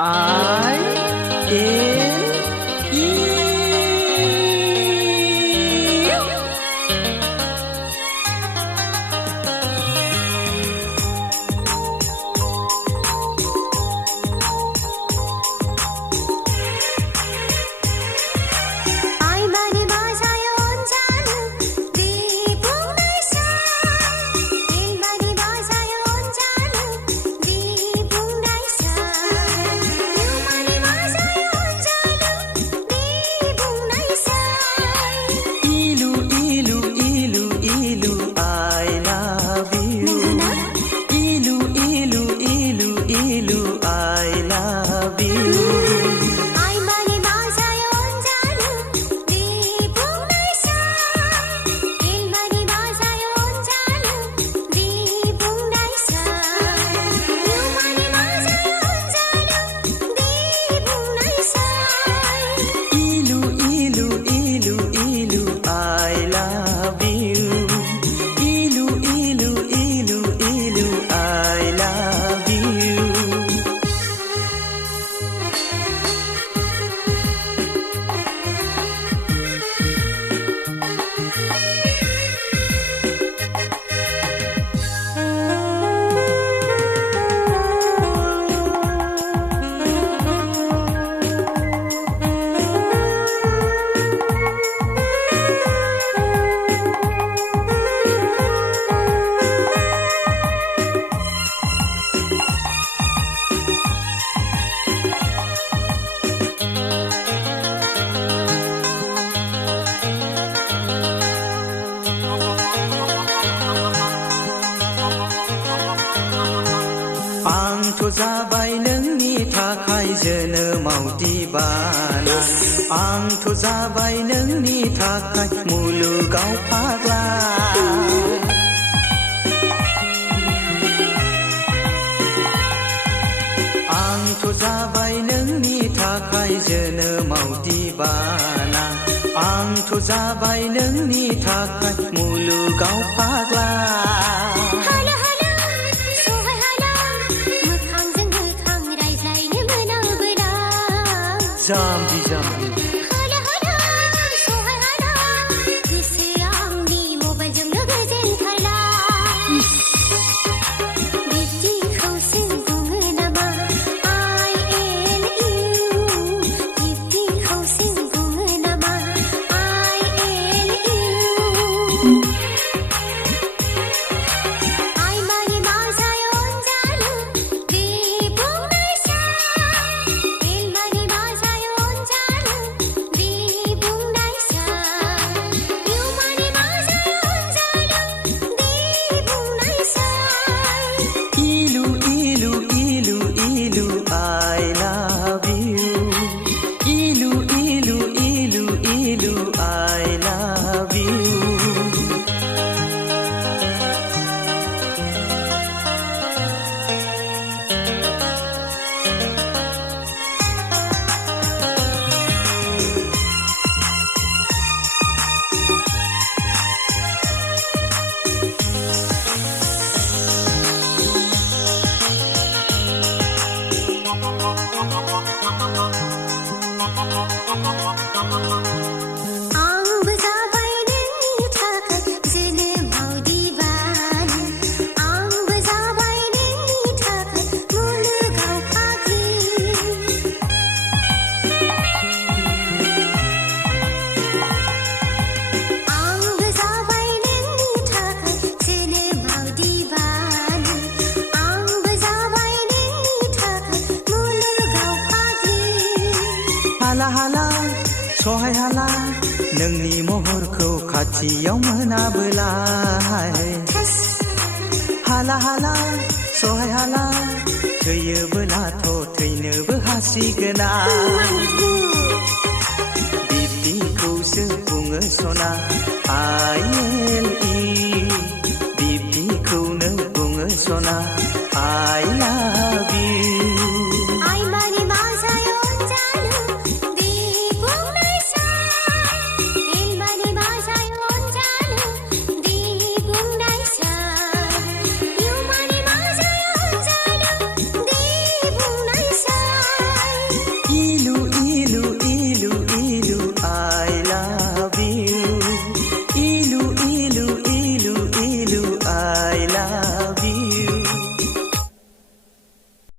I N E आंथ' जाबाय नोंनि थाखाय जोनोमाव दिबाना आंथ' जाबाय नोंनि थाखाय मुलुगाव फाग्ला आंथ' जाबाय नोंनि थाखाय जोनोमाव दिबाना आंथ' जाबाय नोंनि थाखाय मुलुगाव फाग्ला जाम्बि जाम्बि हाला हाला सहाय हाला नोंनि महरखौ खाथियाव मोनाबोला हाला हाला सहाय हाला थैयोबोलाथ' थैनोबो हासिगोना बिब्दिखौसो बुङो सना ILE बिब्दिखौनो बुङो सना I love